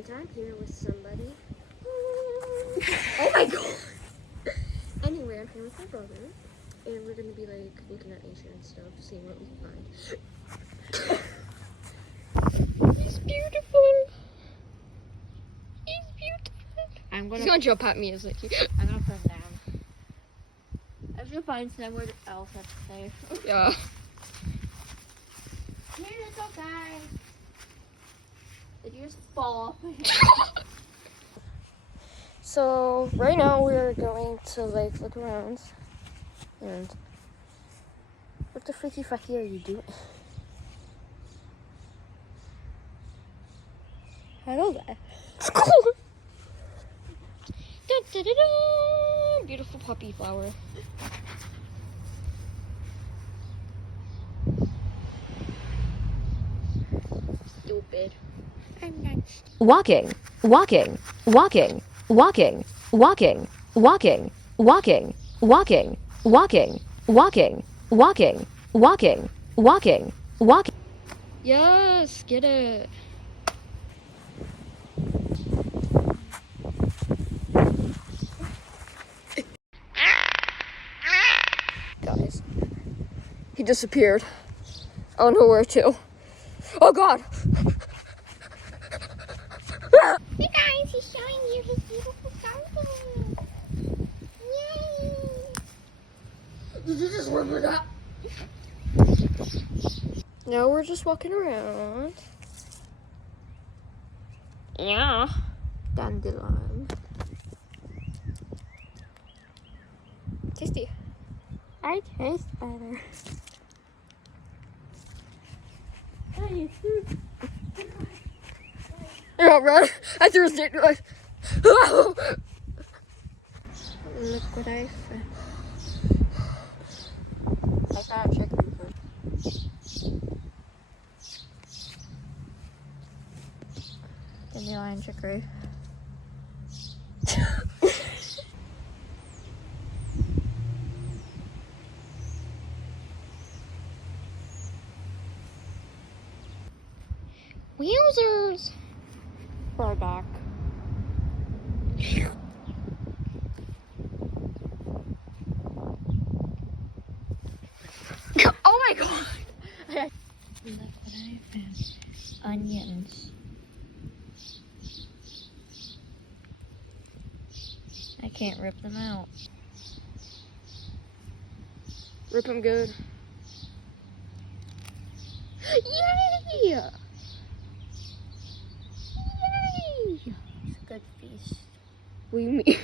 And I'm here with somebody. Oh my god! Anyway, I'm here with my brother. And we're gonna be like looking at nature and stuff, seeing what we can find. He's beautiful! He's beautiful! He's gonna jump at me as like I'm gonna put him down. I should find somewhere else that's safe. yeah. Come here, little guy. Did you just fall off? So right now we're going to like look around. And what the freaky fucky are you doing? Hello there. Da, da, da, da. Beautiful puppy flower. Stupid. I'm not. Walking, walking, walking, walking, walking, walking, walking, walking, walking, walking, walking, walking, walking, walking. Yes, get it. Guys, he disappeared. I don't know where to. Oh god! Hey guys, he's showing you his beautiful garden. Yay! Did you just remember that? No, we're just walking around. Yeah. Dandelion. Tasty. I taste better. Yeah, right. I threw a stick. Look what I found. I found chicken food. Dandelion chicory. Wowzers! Far back. Oh my god! Look what I found. Onions. I can't rip them out. Rip them good. Yay! Yay! It's a good feast. What do you mean?